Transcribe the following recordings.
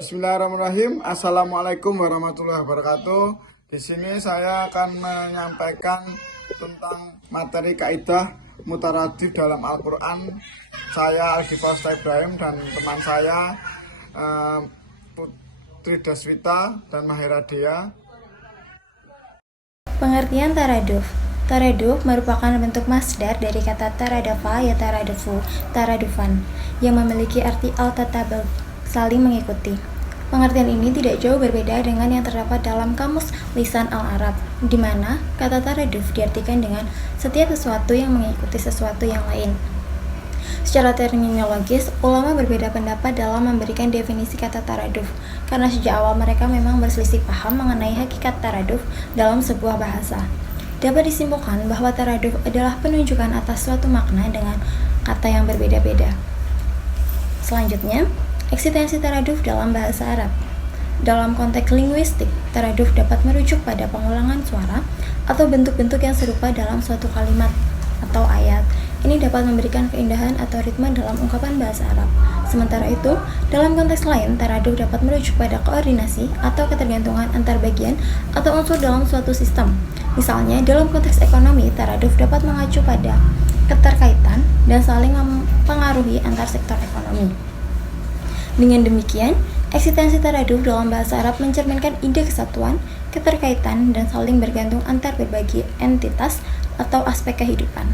Bismillahirrahmanirrahim. Assalamualaikum warahmatullahi wabarakatuh. Di sini saya akan menyampaikan tentang materi kaidah mutaradif dalam Al-Quran. Saya Aldi Fausta Ibrahim dan teman saya Putri Deswita dan Mahira Dea. Pengertian taraduf. Taraduf merupakan bentuk masdar dari kata taradafa ya taradafu, taradufan, yang memiliki arti al-tatabul, saling mengikuti. Pengertian ini tidak jauh berbeda dengan yang terdapat dalam Kamus Lisan Al-Arab, di mana kata taraduf diartikan dengan setiap sesuatu yang mengikuti sesuatu yang lain. Secara terminologis, ulama berbeda pendapat dalam memberikan definisi kata taraduf, karena sejak awal mereka memang berselisih paham mengenai hakikat taraduf dalam sebuah bahasa. Dapat disimpulkan bahwa taraduf adalah penunjukan atas suatu makna dengan kata yang berbeda-beda. Selanjutnya, eksistensi taraduf dalam bahasa Arab. Dalam konteks linguistik, taraduf dapat merujuk pada pengulangan suara atau bentuk-bentuk yang serupa dalam suatu kalimat atau ayat. Ini dapat memberikan keindahan atau ritme dalam ungkapan bahasa Arab. Sementara itu, dalam konteks lain, taraduf dapat merujuk pada koordinasi atau ketergantungan antar bagian atau unsur dalam suatu sistem. Misalnya, dalam konteks ekonomi, taraduf dapat mengacu pada keterkaitan dan saling mempengaruhi antar sektor ekonomi. Dengan demikian, eksistensi taraduf dalam bahasa Arab mencerminkan ide kesatuan, keterkaitan, dan saling bergantung antar berbagai entitas atau aspek kehidupan.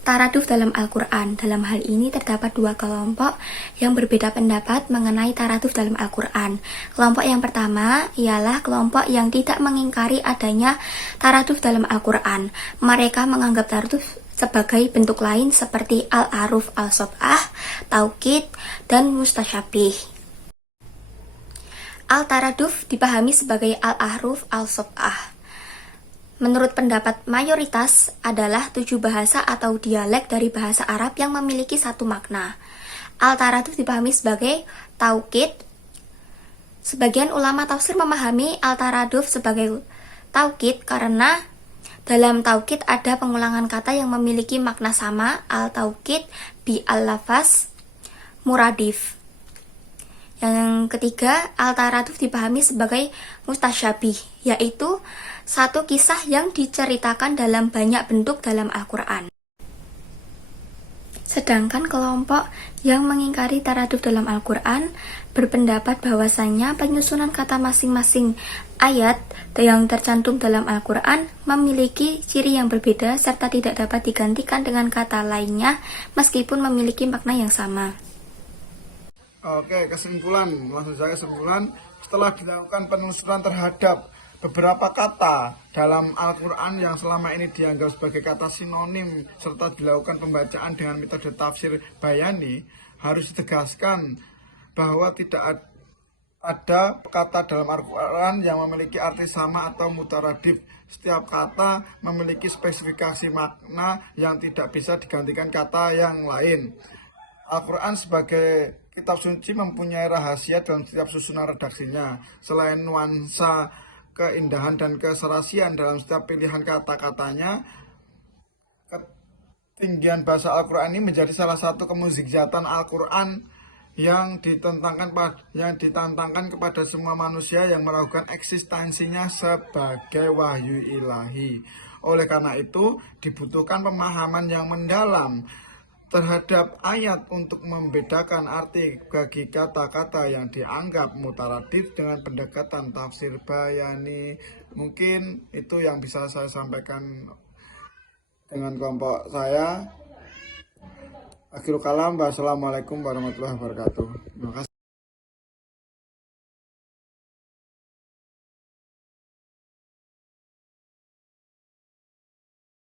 Taraduf dalam Al-Quran. Dalam hal ini terdapat dua kelompok yang berbeda pendapat mengenai taraduf dalam Al-Quran. Kelompok yang pertama ialah kelompok yang tidak mengingkari adanya taraduf dalam Al-Quran. Mereka menganggap taraduf sebagai bentuk lain seperti al-aruf, al-sob'ah, taukid, dan mustasyabih. Al-taraduf dipahami sebagai al-ahruf, al-sob'ah. Menurut pendapat mayoritas adalah 7 bahasa atau dialek dari bahasa Arab yang memiliki satu makna. Al-taraduf dipahami sebagai taukid. Sebagian ulama tafsir memahami al-taraduf sebagai taukid karena dalam taukid ada pengulangan kata yang memiliki makna sama, al-taukid bi al-lafaz muradif. Yang ketiga, al-taraduf dipahami sebagai mustasyabih, yaitu satu kisah yang diceritakan dalam banyak bentuk dalam Al-Quran. Sedangkan kelompok yang mengingkari taraduf dalam Al-Quran berpendapat bahwasanya penyusunan kata masing-masing ayat yang tercantum dalam Al-Quran memiliki ciri yang berbeda serta tidak dapat digantikan dengan kata lainnya meskipun memiliki makna yang sama. Oke, kesimpulan. Setelah dilakukan penelusuran terhadap beberapa kata dalam Al-Quran yang selama ini dianggap sebagai kata sinonim serta dilakukan pembacaan dengan metode tafsir bayani, harus ditegaskan bahwa tidak ada kata dalam Al-Quran yang memiliki arti sama atau mutaradif. Setiap kata memiliki spesifikasi makna yang tidak bisa digantikan kata yang lain. Al-Quran sebagai kitab suci mempunyai rahasia dalam setiap susunan redaksinya. Selain nuansa, keindahan, dan keserasian dalam setiap pilihan kata-katanya, ketinggian bahasa Al-Quran ini menjadi salah satu kemukjizatan Al-Quran yang ditantangkan kepada semua manusia yang meragukan eksistensinya sebagai wahyu ilahi. Oleh karena itu, dibutuhkan pemahaman yang mendalam terhadap ayat untuk membedakan arti bagi kata-kata yang dianggap mutaradif dengan pendekatan tafsir bayani. Mungkin itu yang bisa saya sampaikan dengan kelompok saya. Akhirul kalam, wassalamualaikum warahmatullahi wabarakatuh. Terima kasih.